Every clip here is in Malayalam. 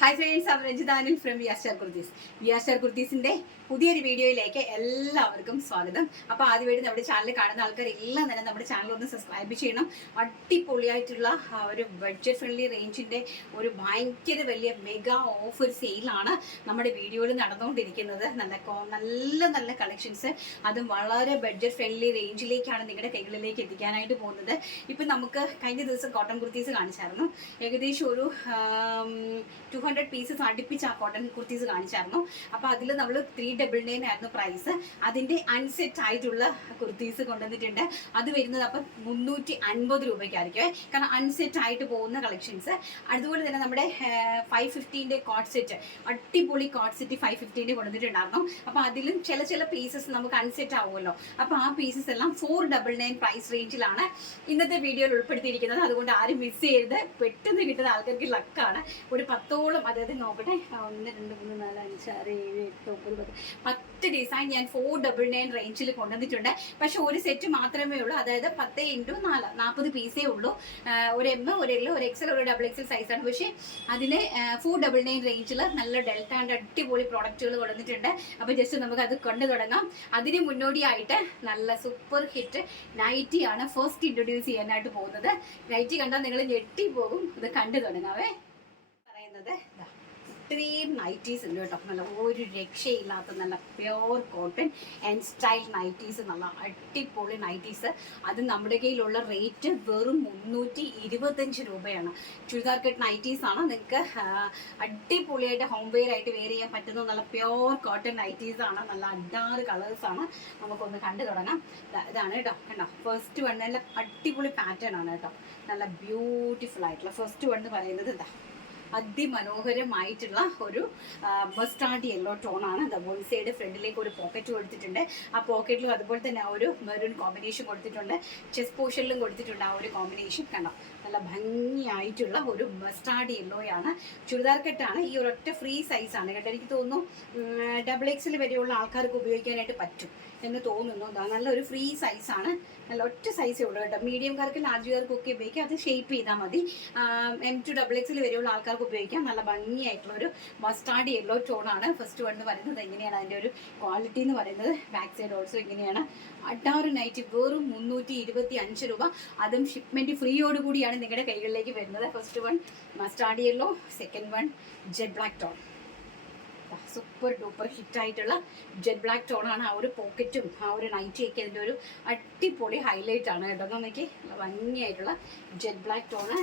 Hi friends, I'm Ranjita Anil from VRStar Kurtis. VRStar Kurtisന്റെ പുതിയൊരു വീഡിയോയിലേക്ക് എല്ലാവർക്കും സ്വാഗതം. അപ്പോൾ ആദ്യമായിട്ട് നമ്മുടെ ചാനൽ കാണുന്ന ആൾക്കാർ എല്ലാം തന്നെ നമ്മുടെ ചാനൽ ഒന്ന് സബ്സ്ക്രൈബ് ചെയ്യണം. അടിപൊളിയായിട്ടുള്ള ഒരു ബഡ്ജറ്റ് ഫ്രണ്ട്ലി റേഞ്ചിൻ്റെ ഒരു ഭയങ്കര വലിയ മെഗാ ഓഫർ സെയിലാണ് നമ്മുടെ വീഡിയോയിൽ നടന്നുകൊണ്ടിരിക്കുന്നത്. നല്ല നല്ല കളക്ഷൻസ്, അതും വളരെ ബഡ്ജറ്റ് ഫ്രണ്ട്ലി റേഞ്ചിലേക്കാണ് നിങ്ങളുടെ കൈകളിലേക്ക് എത്തിക്കാനായിട്ട് പോകുന്നത്. ഇപ്പം നമുക്ക് കഴിഞ്ഞ ദിവസം കോട്ടൺ കുർത്തീസ് കാണിച്ചായിരുന്നു. ഏകദേശം ഒരു 200 പീസസ് അടുപ്പിച്ച് ആ കോട്ടൺ കുർത്തീസ് കാണിച്ചായിരുന്നു. അപ്പോൾ അതിൽ നമ്മൾ 399 ആയിരുന്നു പ്രൈസ്. അതിൻ്റെ അൺസെറ്റ് ആയിട്ടുള്ള കുർത്തീസ് കൊണ്ടുവന്നിട്ടുണ്ട്. അത് വരുന്നത് അപ്പം 350 രൂപയ്ക്കായിരിക്കും, കാരണം അൺസെറ്റ് ആയിട്ട് പോകുന്ന കളക്ഷൻസ്. അതുപോലെ തന്നെ നമ്മുടെ 550 കോട്ട് സെറ്റ്, അടിപൊളി കോട്ട് സെറ്റ് 550 കൊണ്ടുവന്നിട്ടുണ്ടായിരുന്നു. അപ്പോൾ അതിലും ചില പീസസ് നമുക്ക് അൺസെറ്റ് ആവുമല്ലോ. അപ്പോൾ ആ പീസസ് എല്ലാം 499 പ്രൈസ് റേഞ്ചിലാണ് ഇന്നത്തെ വീഡിയോയിൽ ഉൾപ്പെടുത്തിയിരിക്കുന്നത്. അതുകൊണ്ട് ആരും മിസ് ചെയ്യരുത്. പെട്ടെന്ന് കിട്ടുന്ന ആൾക്കാർക്ക് ലക്കാണ്. ഒരു 10ഓളം, അതായത് നോക്കട്ടെ, 1 2 3 4 5 6 7 8 9 10 ഡിസൈൻ ഞാൻ 499 റേഞ്ചിൽ കൊണ്ടുവന്നിട്ടുണ്ട്. പക്ഷെ ഒരു സെറ്റ് മാത്രമേ ഉള്ളൂ, അതായത് 10 × 4 40 പീസേ ഉള്ളൂ. ഒരു M, ഒരു L, ഒരു XL, ഒരു XXL സൈസാണ്. പക്ഷേ അതിന് 499 റേഞ്ചിൽ നല്ല ഡെൽറ്റ ആൻഡ് അടിപൊളി പ്രോഡക്റ്റുകൾ കൊണ്ടുവന്നിട്ടുണ്ട്. അപ്പോൾ ജസ്റ്റ് നമുക്ക് അത് കൊണ്ടു തുടങ്ങാം. അതിന് മുന്നോടിയായിട്ട് നല്ല സൂപ്പർ ഹിറ്റ് നൈറ്റിയാണ് ഫസ്റ്റ് ഇൻട്രൊഡ്യൂസ് ചെയ്യാനായിട്ട് പോകുന്നത്. നൈറ്റി കണ്ടാൽ നിങ്ങൾ ഞെട്ടിപ്പോകും. ഇത് കണ്ടു തുടങ്ങാവേ. ഇത്രയും നൈറ്റീസ് ഉണ്ട് കേട്ടോ. നല്ല ഒരു രക്ഷയില്ലാത്ത നല്ല pure cotton and style nighties, നല്ല അടിപൊളി നൈറ്റീസ്. അത് നമ്മുടെ കയ്യിലുള്ള റേറ്റ് വെറും 325 രൂപയാണ്. ചുരിദാർ കട്ട് നൈറ്റീസ് ആണ്. നിങ്ങൾക്ക് അടിപൊളിയായിട്ട് ഹോം വെയർ ആയിട്ട് വെയർ ചെയ്യാൻ പറ്റുന്ന നല്ല പ്യോർ കോട്ടൺ നൈറ്റീസ് ആണ്. നല്ല 6 കളേഴ്സാണ്. നമുക്കൊന്ന് കണ്ടു തുടങ്ങാം. ഇതാണ് കേട്ടോ, കണ്ടോ. ഫസ്റ്റ് വൺ നല്ല അടിപൊളി പാറ്റേൺ ആണ് കേട്ടോ. നല്ല ബ്യൂട്ടിഫുൾ ആയിട്ടുള്ള ഫസ്റ്റ് വൺ എന്ന് പറയുന്നത് ഇതാ, അതിമനോഹരമായിട്ടുള്ള ഒരു മസ്റ്റാർഡ് യെല്ലോ ടോണാണ്. വൺ സൈഡ് ഫ്രണ്ടിലേക്ക് ഒരു പോക്കറ്റ് കൊടുത്തിട്ടുണ്ട്. ആ പോക്കറ്റിലും അതുപോലെ തന്നെ ആ ഒരു മെറൂൺ കോമ്പിനേഷൻ കൊടുത്തിട്ടുണ്ട്. ചെസ്റ്റ് പോർഷനിലും കൊടുത്തിട്ടുണ്ട് ആ ഒരു കോമ്പിനേഷൻ. കണ്ടോ, നല്ല ഭംഗിയായിട്ടുള്ള ഒരു മസ്റ്റാർഡ് യെല്ലോയാണ്. ചുരിദാർ കെട്ടാണ്. ഈ ഒരൊറ്റ ഫ്രീ സൈസാണ് കേട്ടോ. എനിക്ക് തോന്നുന്നു XXL വരെയുള്ള ആൾക്കാർക്ക് ഉപയോഗിക്കാനായിട്ട് പറ്റും എന്ന് തോന്നുന്നു. നല്ലൊരു ഫ്രീ സൈസാണ്. നല്ല ഒറ്റ സൈസേ ഉള്ളൂ കേട്ടോ. മീഡിയംകാർക്ക് ലാർജുകാർക്കും ഒക്കെ ഉപയോഗിക്കാം. അത് ഷേപ്പ് ചെയ്താൽ മതി. M to XXL വരെയുള്ള ആൾക്കാർക്ക് ഉപയോഗിക്കാം. നല്ല ഭംഗിയായിട്ടുള്ള ഒരു മസ്റ്റാർഡ് യെല്ലോ ടോണാണ്. ഫസ്റ്റ് വൺ എന്ന് പറയുന്നത് എങ്ങനെയാണ് അതിൻ്റെ ഒരു ക്വാളിറ്റി എന്ന് പറയുന്നത്. ബാക്ക് സൈഡ് ഓൾസോ ഇങ്ങനെയാണ്. അട്ടാറ് നൈറ്റ് വെറും 325 രൂപ. അതും ഷിപ്മെൻറ്റ് ഫ്രീയോടുകൂടിയാണ് നിങ്ങളുടെ കൈകളിലേക്ക് വരുന്നത്. First one mustard yellow, second one jet black tone. Super duper ഹിറ്റായിട്ടുള്ള ജെറ്റ് ബ്ലാക്ക് ടോണാണ്. ആ ഒരു പോക്കറ്റും ആ ഒരു നൈറ്റിയൊക്കെ അതിൻ്റെ ഒരു അടിപൊളി ഹൈലൈറ്റ് ആണ് കേട്ടോ. എന്നൊക്കെ ഭംഗിയായിട്ടുള്ള ജെറ്റ് ബ്ലാക്ക് ടോണ്.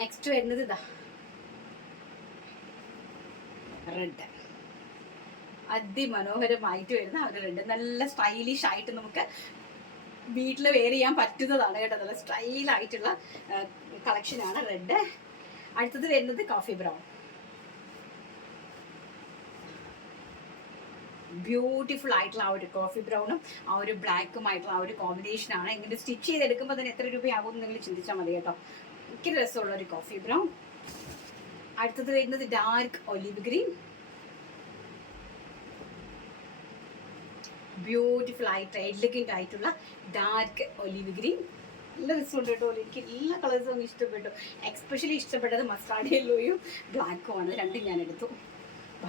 നെക്സ്റ്റ് വരുന്നത് ഇതാ റെഡ്, അതിമനോഹരമായിട്ട് വരുന്ന ഒരു റെഡ്. നല്ല സ്റ്റൈലിഷ് ആയിട്ട് നമുക്ക് വീട്ടിൽ വെയർ ചെയ്യാൻ പറ്റുന്നതാണ് കേട്ടോ. നല്ല സ്റ്റൈലായിട്ടുള്ള കളക്ഷനാണ് റെഡ്. അടുത്തത് വരുന്നത് കോഫി ബ്രൗൺ. ബ്യൂട്ടിഫുൾ ആയിട്ടുള്ള ആ ഒരു കോഫി ബ്രൗണും ആ ഒരു ബ്ലാക്കുമായിട്ടുള്ള ആ ഒരു കോമ്പിനേഷനാണ്. ഇങ്ങനെ സ്റ്റിച്ച് ചെയ്തെടുക്കുമ്പോൾ തന്നെ എത്ര രൂപയാകും നിങ്ങൾ ചിന്തിച്ചാൽ മതി കേട്ടോ. ഭയങ്കര രസമുള്ള ഒരു കോഫി ബ്രൗൺ. അടുത്തത് വരുന്നത് ഡാർക്ക് ഒലിവ് ഗ്രീൻ. ബ്യൂട്ടിഫുൾ ആയിട്ട് എലഗന്റ് ആയിട്ടുള്ള ഡാർക്ക് ഒലിവ് ഗ്രീൻ. നല്ല രസമുണ്ട് കേട്ടോ. എനിക്ക് എല്ലാ കളേഴ്സും ഇഷ്ടപ്പെട്ടു. എക്സ്പെഷ്യലി ഇഷ്ടപ്പെട്ടത് മസ്റ്റാർഡ് യെല്ലോയും ബ്ലാക്കും ആണ്. രണ്ടും ഞാൻ എടുത്തു.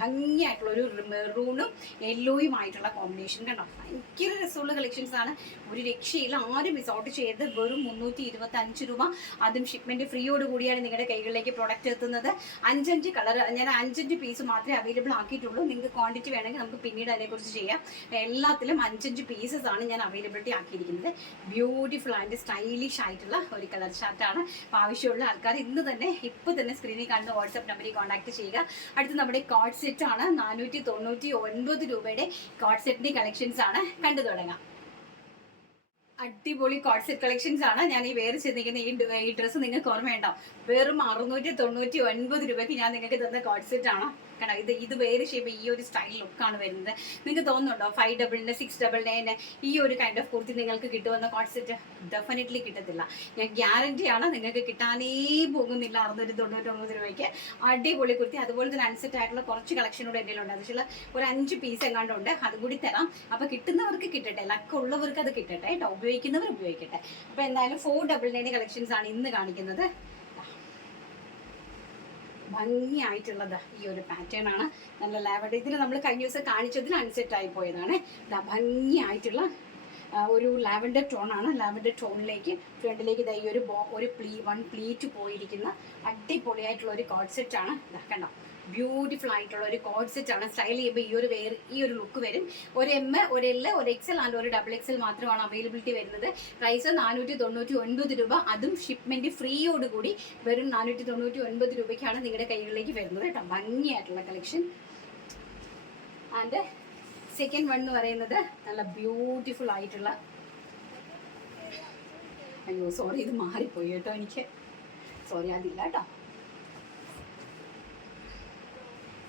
ഭംഗിയായിട്ടുള്ള ഒരു മെറൂണും യെല്ലോയുമായിട്ടുള്ള കോമ്പിനേഷൻ കണ്ടോ. ഭയങ്കര രസമുള്ള കളക്ഷൻസ് ആണ്. ഒരു രക്ഷയില്ല. ആരും മിസ് ഔട്ട് ചെയ്ത് വെറും 325 രൂപ. അതും ഷിപ്മെൻറ്റ് ഫ്രീയോടുകൂടിയാണ് നിങ്ങളുടെ കൈകളിലേക്ക് പ്രൊഡക്റ്റ് എത്തുന്നത്. 5 കളർ, ഞാൻ 5 പീസ് മാത്രമേ അവൈലബിൾ ആക്കിയിട്ടുള്ളൂ. നിങ്ങൾക്ക് ക്വാണ്ടിറ്റി വേണമെങ്കിൽ നമുക്ക് പിന്നീട് അതിനെക്കുറിച്ച് ചെയ്യാം. എല്ലാത്തിലും 5 പീസസ് ആണ് ഞാൻ അവൈലബിലിറ്റി ആക്കിയിരിക്കുന്നത്. ബ്യൂട്ടിഫുൾ ആൻഡ് സ്റ്റൈലിഷ് ആയിട്ടുള്ള ഒരു കളർ ചാർട്ടാണ്. അപ്പോൾ ആവശ്യമുള്ള ആൾക്കാർ ഇന്ന് തന്നെ ഇപ്പോൾ തന്നെ സ്ക്രീനിൽ കാണുന്ന വാട്സപ്പ് നമ്പറിൽ കോൺടാക്ട് ചെയ്യുക. അടുത്ത് നമ്മുടെ കോഡ് സെറ്റാണ്. 499 രൂപയുടെ കോഡ് സെറ്റിന്റെ കളക്ഷൻസ് ആണ്. കണ്ടു തുടങ്ങാം. അടിപൊളി കോഡ് സെറ്റ് കളക്ഷൻസ് ആണ്. ഞാൻ ഈ വേറെ ചെന്നിരിക്കുന്ന ഈ ഡ്രസ്സ് നിങ്ങൾക്ക് ഓർമ്മയുണ്ടോ? വെറും 699 രൂപയ്ക്ക് ഞാൻ നിങ്ങൾക്ക് തന്ന കോഡ് സെറ്റ് ആണ്. കാരണം ഇത് വേറെ ഷേപ്പ്, ഈ ഒരു സ്റ്റൈൽ ലുക്കാണ് വരുന്നത്. നിങ്ങൾക്ക് തോന്നുന്നുണ്ടോ 599 699 ഈ ഒരു കൈൻഡ് ഓഫ് കുർത്തി നിങ്ങൾക്ക് കിട്ടുമെന്ന കോഡ് സെറ്റ്? ഡെഫിനറ്റ്ലി കിട്ടത്തില്ല. ഞാൻ ഗ്യാരണ്ടിയാണ് നിങ്ങൾക്ക് കിട്ടാനേ പോകുന്നില്ല 699 രൂപയ്ക്ക്. അടിപൊളി കുർത്തി. അതുപോലെ തന്നെ അൺസെറ്റ് ആയിട്ടുള്ള കുറച്ച് കളക്ഷൻ കൂടെ എൻ്റെ ഉണ്ട്. അതിൽ ഒരു 5 പീസ് എങ്ങാണ്ടുണ്ട്. അതുകൂടി തരാം. അപ്പോൾ കിട്ടുന്നവർക്ക് കിട്ടട്ടെ, ലക്കുള്ളവർക്ക് അത് കിട്ടട്ടെ കേട്ടോ. ഉപയോഗിക്കുന്നവർ ഉപയോഗിക്കട്ടെ. അപ്പോൾ എന്തായാലും 499 കളക്ഷൻസ് ആണ് ഇന്ന് കാണിക്കുന്നത്. ഭംഗിയായിട്ടുള്ളത് ഈ ഒരു പാറ്റേൺ ആണ്. നല്ല ലാവൻഡർ, ഇതിൽ നമ്മൾ കഴിഞ്ഞ ദിവസം കാണിച്ചതിൽ അൺസെറ്റായി പോയതാണ്. ഭംഗിയായിട്ടുള്ള ഒരു ലാവൻഡർ ടോണാണ്. ലാവൻഡർ ടോണിലേക്ക് ഫ്രണ്ടിലേക്ക് ഈ ഒരു വൺ പ്ലീറ്റ് പോയിരിക്കുന്ന അടിപൊളിയായിട്ടുള്ള ഒരു കോഡ് സെറ്റാണ്. കണ്ടോ, ബ്യൂട്ടിഫുൾ ആയിട്ടുള്ള ഒരു കോഡ് സെറ്റ് ആണ്. സ്റ്റൈൽ ചെയ്യുമ്പോൾ ഈ ഒരു ലുക്ക് വരും. ഒരു എം, ഒരു എൽ, ഒരു എക്സൽ ആൻഡ് ഒരു ഡബിൾ എക്സൽ മാത്രമാണ് അവൈലബിലിറ്റി വരുന്നത്. പ്രൈസ് 499 രൂപ. അതും ഷിപ്മെന്റ് ഫ്രീയോടുകൂടി വെറും 499 രൂപയ്ക്കാണ് നിങ്ങളുടെ കൈകളിലേക്ക് വരുന്നത് കേട്ടോ. ഭംഗിയായിട്ടുള്ള കളക്ഷൻ. ആൻഡ് സെക്കൻഡ് വൺ എന്ന് പറയുന്നത് നല്ല ബ്യൂട്ടിഫുൾ ആയിട്ടുള്ള, അയ്യോ സോറി ഇത് മാറിപ്പോയി കേട്ടോ, എനിക്ക് സോറി അതില്ല കേട്ടോ.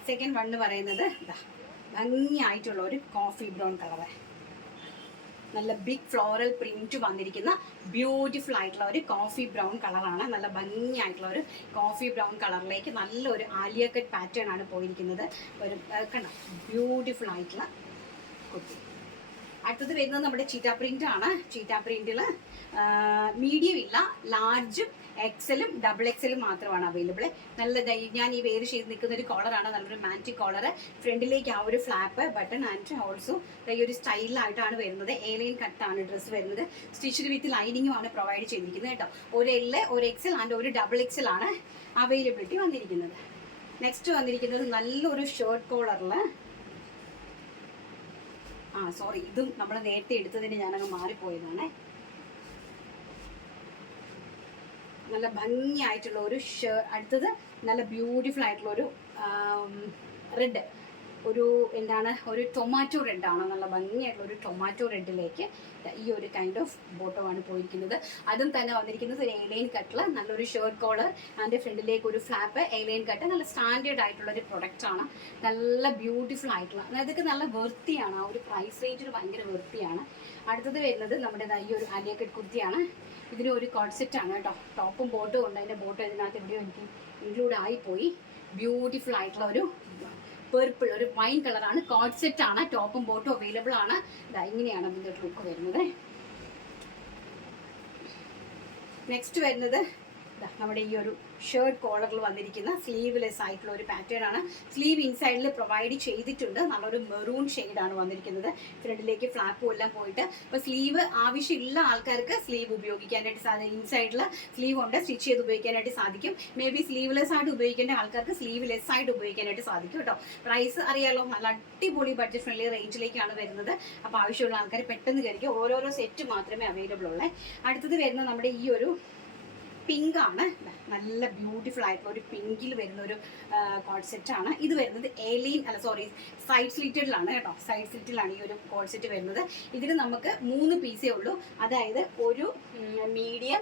സെക്കൻഡ് വൺ എന്ന് പറയുന്നത് ഭംഗിയായിട്ടുള്ള ഒരു കോഫി ബ്രൗൺ കളറ്, നല്ല ബിഗ് ഫ്ലോറൽ പ്രിന്റ് വന്നിരിക്കുന്ന ബ്യൂട്ടിഫുൾ ആയിട്ടുള്ള ഒരു കോഫി ബ്രൗൺ കളറാണ്. നല്ല ഭംഗിയായിട്ടുള്ള ഒരു കോഫി ബ്രൗൺ കളറിലേക്ക് നല്ലൊരു ആലിയ കട്ട് പാറ്റേൺ ആണ് പോയിരിക്കുന്നത്. ഒരു കണ്ടോ, ബ്യൂട്ടിഫുൾ ആയിട്ടുള്ള കുർത്തി. അടുത്തത് വരുന്നത് നമ്മുടെ ചീറ്റ പ്രിന്റ് ആണ്. ചീറ്റ പ്രിന്റിൽ മീഡിയം ഇല്ല, ലാർജും എക്സലും ഡബിൾ എക്സലും മാത്രമാണ് അവൈലബിൾ. നല്ല ഞാൻ ഈ വേര് ചെയ്ത് നിൽക്കുന്ന ഒരു കോളറാണ്, നല്ലൊരു മാറ്റിക് കോളർ. ഫ്രണ്ടിലേക്ക് ആ ഒരു ഫ്ലാപ്പ് ബട്ടൺ ആൻഡ് ഓൾസോ ഈ ഒരു സ്റ്റൈലിലായിട്ടാണ് വരുന്നത്. എ-ലൈൻ കട്ടാണ് ഡ്രസ്സ് വരുന്നത്. സ്റ്റിച്ച്ഡ് വിത്ത് ലൈനിങ്ങും ആണ് പ്രൊവൈഡ് ചെയ്തിരിക്കുന്നത് കേട്ടോ. ഒരു എൽ, ഒരു എക്സൽ ആൻഡ് ഒരു ഡബിൾ എക്സൽ ആണ് അവൈലബിലിറ്റി വന്നിരിക്കുന്നത്. നെക്സ്റ്റ് വന്നിരിക്കുന്നത് നല്ലൊരു ഷർട്ട് കോളറിൽ, സോറി ഇതും നമ്മൾ നേരത്തെ എടുത്തതിന് ഞാനങ്ങ് മാറിപ്പോയതാണ്. നല്ല ഭംഗിയായിട്ടുള്ള ഒരു അടുത്തത് നല്ല ബ്യൂട്ടിഫുൾ ആയിട്ടുള്ള ഒരു റെഡ്, ഒരു എന്താണ്, ഒരു ടൊമാറ്റോ റെഡാണ്. നല്ല ഭംഗിയായിട്ടുള്ള ഒരു ടൊമാറ്റോ റെഡിലേക്ക് ഈ ഒരു കൈൻഡ് ഓഫ് ബോട്ടമാണ് പോയിരിക്കുന്നത്. അതും തന്നെ വന്നിരിക്കുന്നത് ഒരു എ-ലൈൻ കട്ടിൽ, നല്ലൊരു ഷർട്ട് കോളർ ആൻഡ് ഫ്രണ്ടിലേക്ക് ഒരു ഫ്ലാപ്പ്, എ-ലൈൻ കട്ട്. നല്ല സ്റ്റാൻഡേർഡ് ആയിട്ടുള്ള ഒരു പ്രൊഡക്റ്റാണ്. നല്ല ബ്യൂട്ടിഫുൾ ആയിട്ടുള്ള, അതൊക്കെ നല്ല വൃത്തിയാണ്. ആ ഒരു പ്രൈസ് റേഞ്ചിൽ ഭയങ്കര വൃത്തിയാണ്. അടുത്തത് വരുന്നത് നമ്മുടെ ഈ ഒരു ആലിയ കട്ട് കുർത്തിയാണ്. ഇതിന് ഒരു കോഡ് സെറ്റാണ് കേട്ടോ. ടോപ്പും ബോട്ടും ഉണ്ട്. അതിൻ്റെ ബോട്ടും ഇതിനകത്ത് എവിടെയോ എനിക്ക് ഇൻക്ലൂഡ് ആയിപ്പോയി. ബ്യൂട്ടിഫുൾ ആയിട്ടുള്ള ഒരു പേർപ്പിൾ, ഒരു വൈൻ കളറാണ്. കോഡ് സെറ്റ് ആണ്. ടോപ്പും ബോട്ടും അവൈലബിൾ ആണ്. ഇങ്ങനെയാണ് അതിൻ്റെ ലുക്ക് വരുന്നത്. നെക്സ്റ്റ് വരുന്നത് നമ്മുടെ ഈ ഒരു ഷർട്ട് കോളറിൽ വന്നിരിക്കുന്ന സ്ലീവ്ലെസ് ആയിട്ടുള്ള ഒരു പാറ്റേൺ ആണ്. സ്ലീവ് ഇൻസൈഡിൽ പ്രൊവൈഡ് ചെയ്തിട്ടുണ്ട്. നല്ലൊരു മെറൂൺ ഷെയ്ഡാണ് വന്നിരിക്കുന്നത്. ഫ്രണ്ടിലേക്ക് ഫ്ലാപ്പും എല്ലാം പോയിട്ട്, അപ്പോൾ സ്ലീവ് ആവശ്യമുള്ള ആൾക്കാർക്ക് സ്ലീവ് ഉപയോഗിക്കാനായിട്ട് സാധിക്കും. ഇൻസൈഡിൽ സ്ലീവ് ഉണ്ട്, സ്റ്റിച്ച് ചെയ്ത് ഉപയോഗിക്കാനായിട്ട് സാധിക്കും. മേ ബി സ്ലീവ്ലെസ് ആയിട്ട് ഉപയോഗിക്കേണ്ട ആൾക്കാർക്ക് സ്ലീവ്ലെസ് ആയിട്ട് ഉപയോഗിക്കാനായിട്ട് സാധിക്കും കേട്ടോ. പ്രൈസ് അറിയാലോ, നല്ല അടിപൊളി ബഡ്ജറ്റ് ഫ്രണ്ട്ലി റേഞ്ചിലേക്കാണ് വരുന്നത്. അപ്പോൾ ആവശ്യമുള്ള ആൾക്കാർ പെട്ടെന്ന് കയറിക്കും. ഓരോരോ സെറ്റ് മാത്രമേ അവൈലബിൾ ഉള്ളൂ. അടുത്തത് വരുന്നത് നമ്മുടെ ഈ ഒരു പിങ്ക് ആണ്. നല്ല ബ്യൂട്ടിഫുൾ ആയിട്ടുള്ള ഒരു പിങ്കിൽ വരുന്ന ഒരു കോഡ് സെറ്റ് ആണ്. ഇത് വരുന്നത് എ-ലൈൻ സൈഡ് സ്ലിറ്റഡിലാണ് കേട്ടോ. സൈഡ് സ്ലിറ്റിലാണ് ഈ ഒരു കോഡ് സെറ്റ് വരുന്നത്. ഇതിന് നമുക്ക് 3 പീസേ ഉള്ളൂ. അതായത് ഒരു മീഡിയം,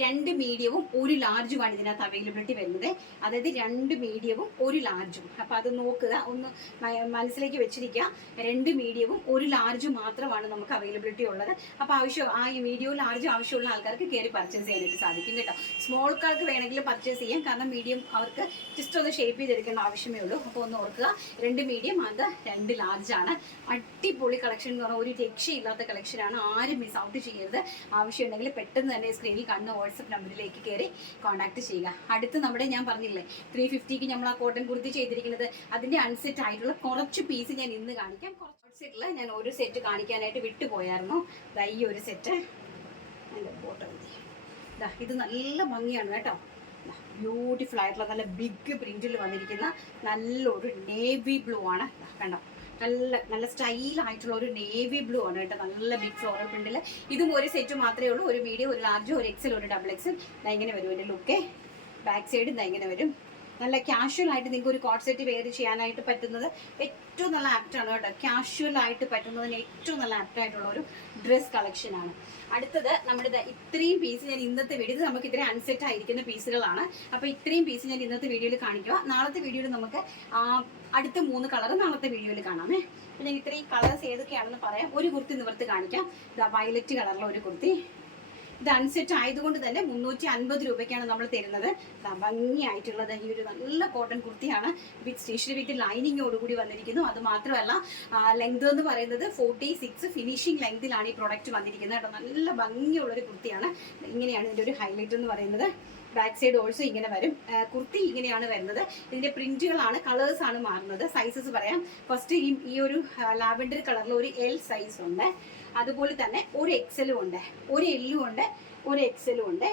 2 മീഡിയവും 1 ലാർജുമാണ് ഇതിനകത്ത് അവൈലബിലിറ്റി വരുന്നത്. അതായത് 2 മീഡിയവും 1 ലാർജും. അപ്പോൾ അത് നോക്കുക, ഒന്ന് മനസ്സിലേക്ക് വെച്ചിരിക്കുക. 2 മീഡിയവും 1 ലാർജും മാത്രമാണ് നമുക്ക് അവൈലബിലിറ്റി ഉള്ളത്. അപ്പോൾ ആ ഈ മീഡിയവും ലാർജും ആവശ്യമുള്ള ആൾക്കാർക്ക് കയറി പർച്ചേസ് ചെയ്യാനായിട്ട് സാധിക്കും കേട്ടോ. സ്മോൾക്കാർക്ക് വേണമെങ്കിൽ പർച്ചേസ് ചെയ്യാം, കാരണം മീഡിയം അവർക്ക് ജസ്റ്റ് ഒന്ന് ഷേപ്പ് ചെയ്തെടുക്കേണ്ട ആവശ്യമേ ഉള്ളൂ. അപ്പോൾ ഒന്ന് ഓർക്കുക, 2 മീഡിയം അത് 2 ലാർജാണ്. അടിപൊളി കളക്ഷൻ എന്ന് പറഞ്ഞാൽ ഒരു രക്ഷയില്ലാത്ത കളക്ഷനാണ്. ആരും മിസ് ഔട്ട് ചെയ്യരുത്. ആവശ്യമുണ്ടെങ്കിൽ പെട്ടെന്ന് തന്നെ സ്ക്രീനിൽ കാണുന്ന വാട്സപ്പ് നമ്പറിലേക്ക് കയറി കോൺടാക്ട് ചെയ്യുക. അടുത്ത് നമ്മുടെ ഞാൻ പറഞ്ഞില്ലേ 350ക്ക് നമ്മൾ ആ കോട്ടൺ കുർത്തി ചെയ്തിരിക്കുന്നത്, അതിൻ്റെ അൺസെറ്റ് ആയിട്ടുള്ള കുറച്ച് പീസ് ഞാൻ ഇന്ന് കാണിക്കാം. കുറച്ച് സെറ്റിൽ ഞാൻ ഒരു സെറ്റ് കാണിക്കാനായിട്ട് വിട്ടുപോയായിരുന്നു. ഈ ഒരു സെറ്റ് എൻ്റെ ബോട്ടം, ഇത് നല്ല ഭംഗിയാണ് കേട്ടോ. ബ്യൂട്ടിഫുൾ ആയിട്ടുള്ള നല്ല ബിഗ് പ്രിന്റിൽ വന്നിരിക്കുന്ന നല്ലൊരു നേവി ബ്ലൂ ആണ്. കണ്ടോ, നല്ല സ്റ്റൈലായിട്ടുള്ള ഒരു നേവി ബ്ലൂ ആണ് കേട്ടോ. നല്ല ബിഗ് ഫ്ലോറൽ പ്രിന്റിൽ. ഇതും ഒരു സെറ്റ് മാത്രമേ ഉള്ളൂ. ഒരു മീഡിയം, ഒരു ലാർജ്, ഒരു എക്സൽ, ഒരു ഡബിൾ എക്സൽ. ഇങ്ങനെ വരും എൻ്റെ ലുക്ക്. ബാക്ക് സൈഡ് ഇങ്ങനെ വരും. നല്ല കാഷ്വൽ ആയിട്ട് നിങ്ങൾക്ക് ഒരു കോഡ് സെറ്റ് വെയർ ചെയ്യാനായിട്ട് പറ്റുന്നത് ഏറ്റവും നല്ല ആപ്റ്റാണ് കേട്ടോ. കാഷ്വൽ ആയിട്ട് പറ്റുന്നതിന് ഏറ്റവും നല്ല ആപ്റ്റായിട്ടുള്ള ഒരു ഡ്രസ് കളക്ഷനാണ്. അടുത്തത് നമ്മുടെ ഇത്രയും പീസ് ഞാൻ ഇന്നത്തെ വീഡിയോയിൽ, നമുക്ക് ഇത്രയും അൺസെറ്റ് ആയിരിക്കുന്ന പീസുകളാണ്. അപ്പോൾ ഇത്രയും പീസ് ഞാൻ ഇന്നത്തെ വീഡിയോയിൽ കാണിക്കുക. നാളത്തെ വീഡിയോയിൽ നമുക്ക് അടുത്ത 3 കളർ നാളത്തെ വീഡിയോയിൽ കാണാമേ. അപ്പോൾ ഞാൻ ഇത്രയും കളേഴ്സ് ഏതൊക്കെയാണെന്ന് പറയാം. ഒരു കുർത്തി നിവർത്ത് കാണിക്കാം. വയലറ്റ് കളറിലെ ഒരു കുർത്തി. ഇത് അൺസെറ്റ് ആയതുകൊണ്ട് തന്നെ 350 രൂപയ്ക്കാണ് നമ്മൾ തരുന്നത്. ഭംഗിയായിട്ടുള്ളത് ഈ ഒരു നല്ല കോട്ടൺ കുർത്തിയാണ്. വിത്ത് സ്റ്റിച്ച് വിത്ത് ലൈനിങ്ങോടുകൂടി വന്നിരിക്കുന്നു. അത് മാത്രമല്ല ലെങ്ത് എന്ന് പറയുന്നത് 46 ഫിനിഷിംഗ് ലെങ്തിലാണ് ഈ പ്രോഡക്റ്റ് വന്നിരിക്കുന്നത് കേട്ടോ. നല്ല ഭംഗിയുള്ളൊരു കുർത്തിയാണ്. ഇങ്ങനെയാണ് ഇതിൻ്റെ ഒരു ഹൈലൈറ്റ് എന്ന് പറയുന്നത്. ബാക്ക് സൈഡ് ഓൾസോ ഇങ്ങനെ വരും. കുർത്തി ഇങ്ങനെയാണ് വരുന്നത്. ഇതിന്റെ പ്രിന്റുകളാണ്, കളേഴ്സ് ആണ് മാറുന്നത്. സൈസസ് പറയാം. ഫസ്റ്റ് ഈ ഒരു ലാവൻഡർ കളറിൽ ഒരു എൽ സൈസ് ഉണ്ട്, അതുപോലെ തന്നെ ഒരു എക്സലും ഉണ്ട്, ഒരു എല്ലും ഉണ്ട്, ഒരു എക്സലും ഉണ്ട്.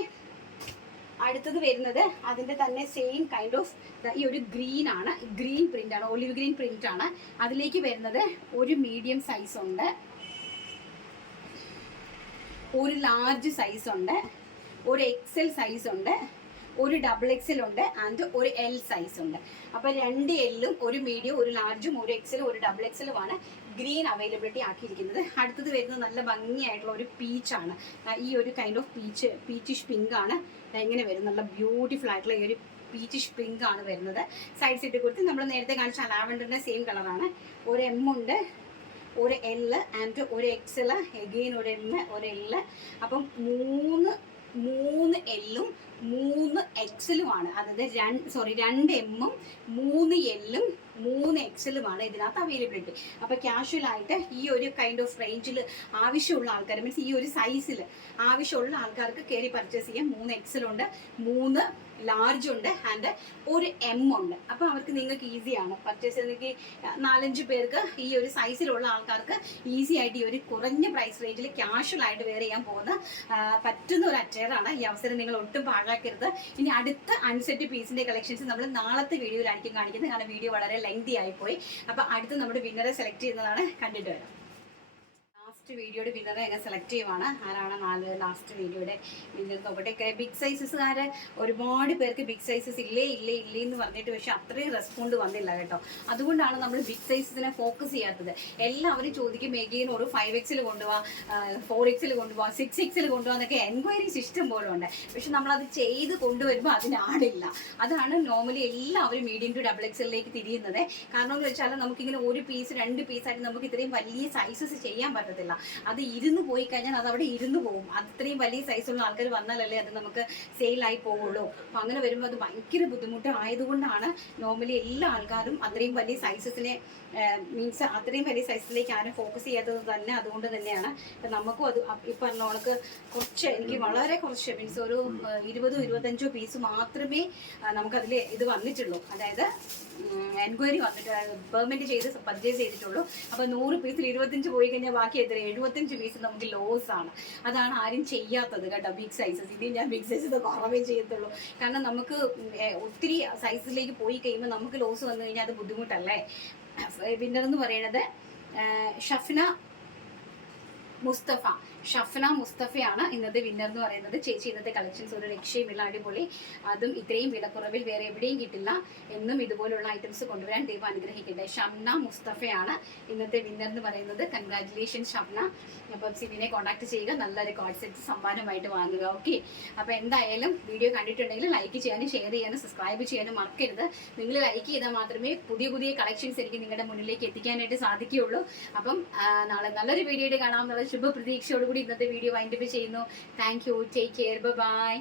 അടുത്തത് വരുന്നത് അതിന്റെ തന്നെ സെയിം കൈൻഡ് ഓഫ് ഈ ഒരു ഗ്രീൻ ആണ്, ഗ്രീൻ പ്രിന്റ് ആണ്, ഒലിവ് ഗ്രീൻ പ്രിന്റ് ആണ്. അതിലേക്ക് വരുന്നത് ഒരു മീഡിയം സൈസ് ഉണ്ട്, ഒരു ലാർജ് സൈസ് ഉണ്ട്, ഒരു എക്സൽ സൈസ് ഉണ്ട്, ഒരു ഡബിൾ എക്സൽ ഉണ്ട് ആൻഡ് ഒരു എൽ സൈസ് ഉണ്ട്. അപ്പോൾ 2 എല്ലും ഒരു മീഡിയം, ഒരു ലാർജും, ഒരു എക്സലും, ഒരു ഡബിൾ എക്സലുമാണ് ഗ്രീൻ അവൈലബിലിറ്റി ആക്കിയിരിക്കുന്നത്. അടുത്തത് വരുന്നത് നല്ല ഭംഗിയായിട്ടുള്ള ഒരു പീച്ചാണ്. ഈ ഒരു കൈൻഡ് ഓഫ് പീച്ചിഷ് പിങ്ക് ആണ് ഇങ്ങനെ വരും. നല്ല ബ്യൂട്ടിഫുൾ ആയിട്ടുള്ള ഈ ഒരു പീച്ചിഷ് പിങ്ക് ആണ് വരുന്നത്. സൈഡ് സൈഡ് കൊടുത്ത് നമ്മൾ നേരത്തെ കാണിച്ച ലാവൻഡറിന്റെ സെയിം കളറാണ്. ഒരു എം ഉണ്ട്, ഒരു എൽ ആൻഡ് ഒരു എക്സൽ, എഗെയിൻ ഒരു എം, ഒരു എൽ. അപ്പം 3 എല്ലും 3 എക്സലുമാണ്. അതായത് 2 എമ്മും 3 എല്ലും 3 എക്സലുമാണ് ഇതിനകത്ത് അവൈലബിലിറ്റി. അപ്പോൾ ക്യാഷ്വലായിട്ട് ഈ ഒരു കൈൻഡ് ഓഫ് റേഞ്ചിൽ ആവശ്യമുള്ള ആൾക്കാർ, മീൻസ് ഈ ഒരു സൈസിൽ ആവശ്യമുള്ള ആൾക്കാർക്ക് കയറി പർച്ചേസ് ചെയ്യാം. 3 എക്സലുണ്ട്, 3 ലാർജ് ഉണ്ട് ആൻഡ് ഒരു എം ഉണ്ട്. അപ്പോൾ അവർക്ക് നിങ്ങൾക്ക് ഈസിയാണ് പർച്ചേസ് ചെയ്യുന്നെങ്കിൽ 4-5 പേർക്ക് ഈ ഒരു സൈസിലുള്ള ആൾക്കാർക്ക് ഈസി ആയിട്ട് ഈ ഒരു കുറഞ്ഞ പ്രൈസ് റേഞ്ചിൽ ക്യാഷ്വലായിട്ട് വെയർ ചെയ്യാൻ പോകുന്ന പറ്റുന്ന ഒരു അറ്റയറാണ്. ഈ അവസരം നിങ്ങൾ ഒട്ടും പാഴാക്കരുത്. ഇനി അടുത്ത അൺസെറ്റ് പീസിന്റെ കളക്ഷൻസ് നമ്മൾ നാളത്തെ വീഡിയോയിലായിരിക്കും കാണിക്കുന്നത്, കാരണം വീഡിയോ വളരെ ലെങ്തി ആയിപ്പോയി. അപ്പോൾ അടുത്ത് നമ്മുടെ വിന്നറെ സെലക്ട് ചെയ്യുന്നതാണ്, കണ്ടിട്ട് വരാം. വീഡിയോയുടെ വിന്നറെ എങ്ങനെ സെലക്ട് ചെയ്യുവാണ്, ആരാണ് ലാസ്റ്റ് വീഡിയോയുടെ വിന്നർ നോക്കട്ടെ. ബിഗ് സൈസസുകാർ ഒരുപാട് പേർക്ക് ബിഗ് സൈസസ് ഇല്ലേ എന്ന് പറഞ്ഞിട്ട്, പക്ഷെ അത്രയും റെസ്പോണ്ട് വന്നില്ല കേട്ടോ. അതുകൊണ്ടാണ് നമ്മൾ ബിഗ് സൈസസിനെ ഫോക്കസ് ചെയ്യാത്തത്. എല്ലാവരും ചോദിക്കും മെഗീൻ ഒരു 5XL കൊണ്ടുപോവാ, 4XL കൊണ്ടുപോവാ, 6XL കൊണ്ടുപോവാ എന്നൊക്കെ എൻക്വയറീസ് ഇഷ്ടം പോലെ ഉണ്ട്. പക്ഷെ നമ്മളത് ചെയ്ത് കൊണ്ടുവരുമ്പോൾ അതിനാടില്ല. അതാണ് നോർമലി എല്ലാവരും മീഡിയം ടു ഡബിൾ എക്സലിലേക്ക് തിരിയുന്നത്. കാരണം എന്ന് വെച്ചാൽ നമുക്കിങ്ങനെ ഒരു പീസ് 2 പീസായിട്ട് നമുക്ക് ഇത്രയും വലിയ സൈസസ് ചെയ്യാൻ പറ്റത്തില്ല. അത് ഇരുന്ന് പോയി കഴിഞ്ഞാൽ അത് അവിടെ ഇരുന്ന് പോകും. അത്രയും വലിയ സൈസുള്ള ആൾക്കാർ വന്നാലല്ലേ അത് നമുക്ക് സെയിലായി പോവുള്ളൂ. അപ്പം അങ്ങനെ വരുമ്പോൾ അത് ഭയങ്കര ബുദ്ധിമുട്ട് ആയതുകൊണ്ടാണ് നോർമലി എല്ലാ ആൾക്കാരും അത്രയും വലിയ സൈസസിനെ മീൻസ് അത്രയും വലിയ സൈസിലേക്ക് ആരും ഫോക്കസ് ചെയ്യാത്തത് തന്നെ. അതുകൊണ്ട് തന്നെയാണ് നമുക്കും അത് ഈ പറഞ്ഞ കണക്ക് കുറച്ച്, എനിക്ക് വളരെ കുറച്ച് മീൻസ് ഒരു 20-25 പീസ് മാത്രമേ നമുക്കതിൽ ഇത് വന്നിട്ടുള്ളൂ. അതായത് എൻക്വയറി വന്നിട്ട് പെർമെന്റ് ചെയ്ത് പർച്ചേസ് ചെയ്തിട്ടുള്ളൂ. അപ്പോൾ 100 പീസിൽ 25 പോയി കഴിഞ്ഞാൽ ബാക്കി എത്ര 75 പീസ് നമുക്ക് ലോസ് ആണ്. അതാണ് ആരും ചെയ്യാത്തത് കേട്ടോ ബിഗ് സൈസസ്. ഇനി ഞാൻ ബിഗ് സൈസസ് കുറവേ ചെയ്യത്തുള്ളൂ. കാരണം നമുക്ക് ഒത്തിരി സൈസിലേക്ക് പോയി കഴിയുമ്പോൾ നമുക്ക് ലോസ് വന്നു കഴിഞ്ഞാൽ അത് ബുദ്ധിമുട്ടല്ലേ. വിന്നർ എന്ന് പറയുന്നത് ഷഫ്ന മുസ്തഫയാണ് ഇന്നത്തെ വിന്നർ എന്ന് പറയുന്നത്. ചേച്ചി ഇന്നത്തെ കളക്ഷൻസ് ഒരു രക്ഷയുമില്ല, അടിപൊളി. അതും ഇത്രയും വിലക്കുറവിൽ വേറെ എവിടെയും കിട്ടില്ല. എന്നും ഇതുപോലുള്ള ഐറ്റംസ് കൊണ്ടുവരാൻ ദൈവം അനുഗ്രഹിക്കട്ടെ. ഷഫ്ന മുസ്തഫയാണ് ഇന്നത്തെ വിന്നർ എന്ന് പറയുന്നത്. കൺഗ്രാറ്റുലേഷൻ ഷഫ്ന. അപ്പം സിവിനെ കോൺടാക്ട് ചെയ്യുക, നല്ലൊരു കോഡ് സെറ്റ് സമ്മാനമായിട്ട് വാങ്ങുക. ഓക്കെ, അപ്പോൾ എന്തായാലും വീഡിയോ കണ്ടിട്ടുണ്ടെങ്കിൽ ലൈക്ക് ചെയ്യാനും ഷെയർ ചെയ്യാനും സബ്സ്ക്രൈബ് ചെയ്യാനും മറക്കരുത്. നിങ്ങൾ ലൈക്ക് ചെയ്താൽ മാത്രമേ പുതിയ കളക്ഷൻസ് എനിക്ക് നിങ്ങളുടെ മുന്നിലേക്ക് എത്തിക്കാനായിട്ട് സാധിക്കുകയുള്ളൂ. അപ്പം നാളെ നല്ലൊരു വീഡിയോയിൽ കാണാമെന്നുള്ള ശുഭ പ്രതീക്ഷയോടുകൂടി ഇന്നത്തെ വീഡിയോ വൈൻഡപ്പ് ചെയ്യുന്നു. Thank you, take care, by.